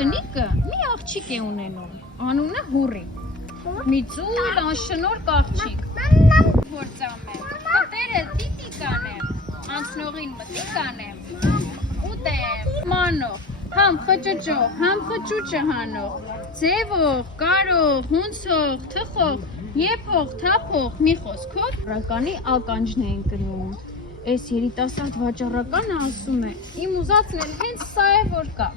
կնիկը մի աղջիկ է ունենում, անունը Հուրի։ Մի ծուր անշնորհ աղջիկ։ Որ ծամեմ, կտերը տիտիկան եմ, անցնողին մտիկան եմ, ուտեմ, մանող, համ խճճող, համ խճուճը հանող, ձևող, կարող, հունցող, թխող, եփող, թափող, մի խոսքով վարականի ականջն են կնում։ Այս երիտասարդ վաճառականը ասում է, իմ ուզածն էլ հենց սա է որ կա։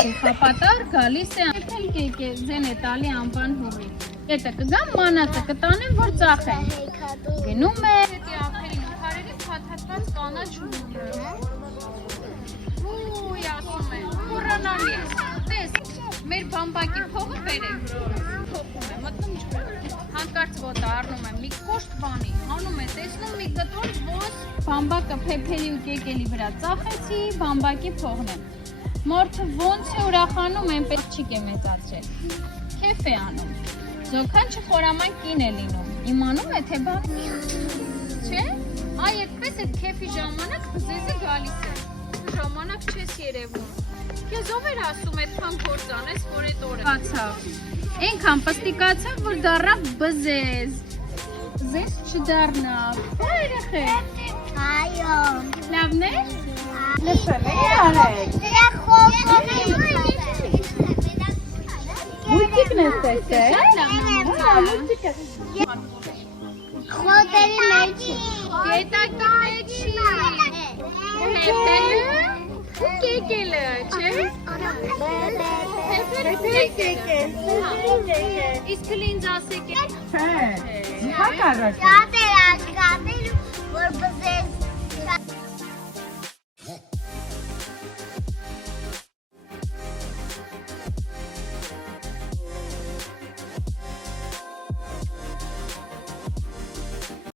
Գլխապատար գալիս է կեկե ձեն է տալի անվան Հուրի։ Հետը կգամ մանածը կտանեմ որ ծախեն։ Գնում է հետի ափերին ու քարերին փաթաթված կանաչ Ուй ասում է, հորանալի է, տես, մեր բամբակի փողը բերեք, փոխում է, մտնում չպեր, հանկարծ ոտը առնում է, մի կոշտ բանի, հանում է, տեսնում մի գտոր ոս, բամբակը փեփերի ու կեկելի վրա ծախեցի, բամբակի փողն է, մարդը ոնց է ուրախանում, այնպես չիկ է մեծացրել, քեֆ է անում, զոքան չխորաման կին է լինում, իմանում է, թե բան, չէ, այ այդպես այդ քեֆի ժամանակ բզեզը գալիս է, ժամանակ չես երևում, կեզ ով էր ասում այդքան գործ անես, որ այդ օրը կացավ, ենքան պստիկացավ, որ դարավ բզեզ, զես չդարնավ, հա երեխեք, այո, լավն է, լսել է արեք, դրա խոքով մուլտիկն ես տեսել, մուլտիկը, խոտերի մեջի, գետակի մեջի, հեպելը, կեկելը, չէ, իսկ լինձ ասեք է, չէ, հակառակ շատ էր ակատել, որ բզես